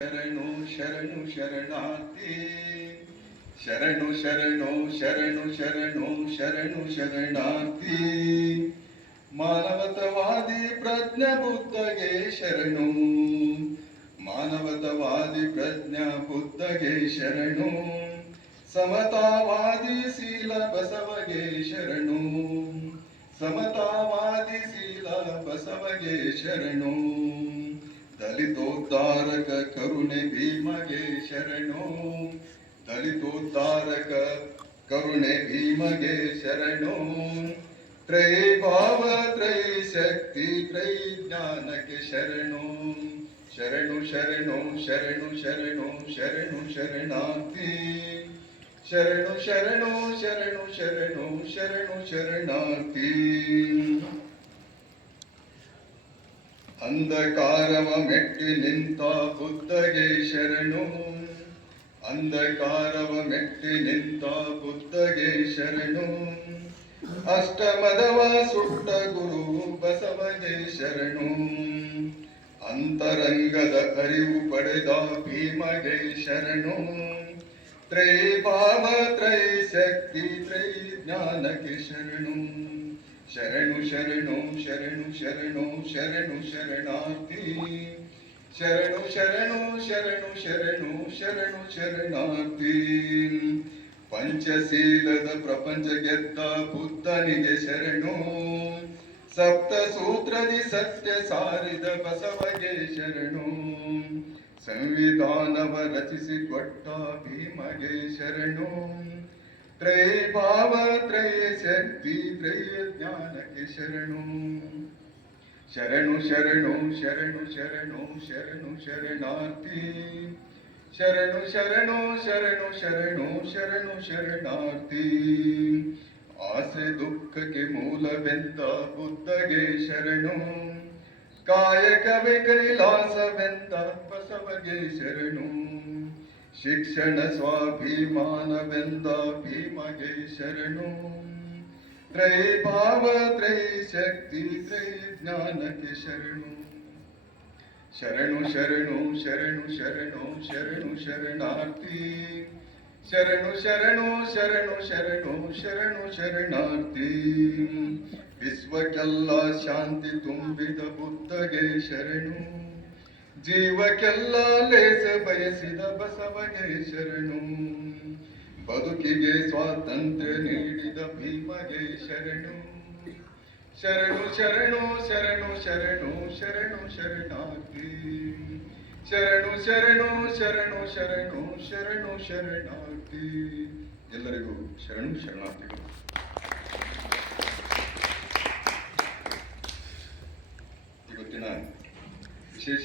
ಶರಣು ಶರಣು ಶರಣಾರ್ಥಿ ಶರಣು ಶರಣು ಶರಣು ಶರಣು ಶರಣು ಶರಣಾರ್ಥಿ ಮಾನವತವಾದಿ ಪ್ರಜ್ಞಾ ಬುದ್ಧಗೆ ಶರಣು ಮಾನವತವಾದಿ ಪ್ರಜ್ಞಾ ಬುದ್ಧಗೆ ಶರಣು ಸಮತಾವಾದಿ ಶೀಲ ಬಸವಗೆ ಶರಣು ಸಮತಾವಾದಿ ಶೀಲ ಬಸವಗೆ ಶರಣು ದಲಿತೋದ್ಧಾರಕ ಕರುಣೆ ಭೀಮಗೆ ಶರಣು ದಲಿತೋದ್ಧಾರಕ ಕರುಣೆ ಭೀಮಗೆ ಶರಣು ತ್ರೈ ಭಾವ ತ್ರೈ ಶಕ್ತಿ ತ್ರೈ ಜ್ಞಾನಕ್ಕೆ ಶರಣು ಶರಣು ಶರಣು ಶರಣು ಶರಣು ಶರಣು ಶರಣಾರ್ಥಿ ಶರಣು ಶರಣು ಶರಣು ಶರಣು ಶರಣು ಶರಣಾರ್ಥಿ ಅಂಧಕಾರವ ಮೆಟ್ಟಿ ನಿಂತ ಬುದ್ಧಗೆ ಶರಣು ಅಂಧಕಾರವ ಮೆಟ್ಟಿ ನಿಂತ ಬುದ್ಧಗೆ ಶರಣು ಅಷ್ಟಮದವ ಸುಟ್ಟ ಗುರು ಬಸವಗೆ ಶರಣು ಅಂತರಂಗದ ಅರಿವು ಪಡೆದ ಭೀಮಗೆ ಶರಣು ತ್ರೈ ಭಾವ ತ್ರೈ ಶಕ್ತಿ ತ್ರೈ ಜ್ಞಾನಕ್ಕೆ ಶರಣು ಶರಣು ಶರಣು ಶರಣು ಶರಣು ಶರಣು ಶರಣಾರ್ಥಿ ಶರಣು ಶರಣು ಶರಣು ಶರಣು ಶರಣು ಶರಣಾರ್ಥಿ ಪಂಚಶೀಲದ ಪ್ರಪಂಚ ಗೆದ್ದ ಬುದ್ಧನಿಗೆ ಶರಣು ಸಪ್ತ ಸೂತ್ರದಿ ಸತ್ಯ ಸಾರಿದ ಬಸವಗೆ ಶರಣು ಸಂವಿಧಾನವ ರಚಿಸಿಕೊಟ್ಟ ಭೀಮಗೆ ಶರಣು ತ್ರೈ ಭಾವ ತ್ರೈ ಶಕ್ತಿ ತ್ರೈ ಜ್ಞಾನಕ್ಕೆ ಶರಣು ಶರಣು ಶರಣು ಶರಣು ಶರಣು ಶರಣು ಶರಣಾರ್ಥಿ ಶರಣು ಶರಣು ಶರಣು ಶರಣು ಶರಣು ಶರಣಾರ್ಥಿ ಆಸೆ ದುಃಖಕ್ಕೆ ಮೂಲವೆಂದ ಬುದ್ಧಗೆ ಶರಣು ಕಾಯಕವೇ ಕೈಲಾಸವೆಂದ ಬಸವಗೆ ಶರಣು ಶಿಕ್ಷಣ ಸ್ವಾಭಿಮಾನವೆಂದ ಭೀಮಗೆ ಶರಣು ತ್ರೈ ಭಾವ ತ್ರೈ ಶಕ್ತಿ ತ್ರೈ ಜ್ಞಾನಕ್ಕೆ ಶರಣು ಶರಣು ಶರಣು ಶರಣು ಶರಣು ಶರಣು ಶರಣಾರ್ಥಿ ಶರಣು ಶರಣು ಶರಣು ಶರಣು ಶರಣು ಶರಣಾರ್ಥಿ ವಿಶ್ವಕ್ಕೆಲ್ಲ ಶಾಂತಿ ತುಂಬಿದ ಬುದ್ಧಗೆ ಶರಣು ಜೀವಕ್ಕೆಲ್ಲ ಲೇಸ ಬಯಸಿದ ಬಸವಗೆ ಶರಣು ಬದುಕಿಗೆ ಸ್ವಾತಂತ್ರ್ಯ ನೀಡಿದ ಭೀಮಗೆ ಶರಣು ಶರಣು ಶರಣು ಶರಣು ಶರಣು ಶರಣು ಶರಣಾರ್ಥಿ ಶರಣು ಶರಣು ಶರಣು ಶರಣು ಶರಣು ಶರಣಾರ್ಥಿ ಎಲ್ಲರಿಗೂ ಶರಣು ಶರಣಾರ್ಥಿಗಳು. ಇವತ್ತಿನ ವಿಶೇಷ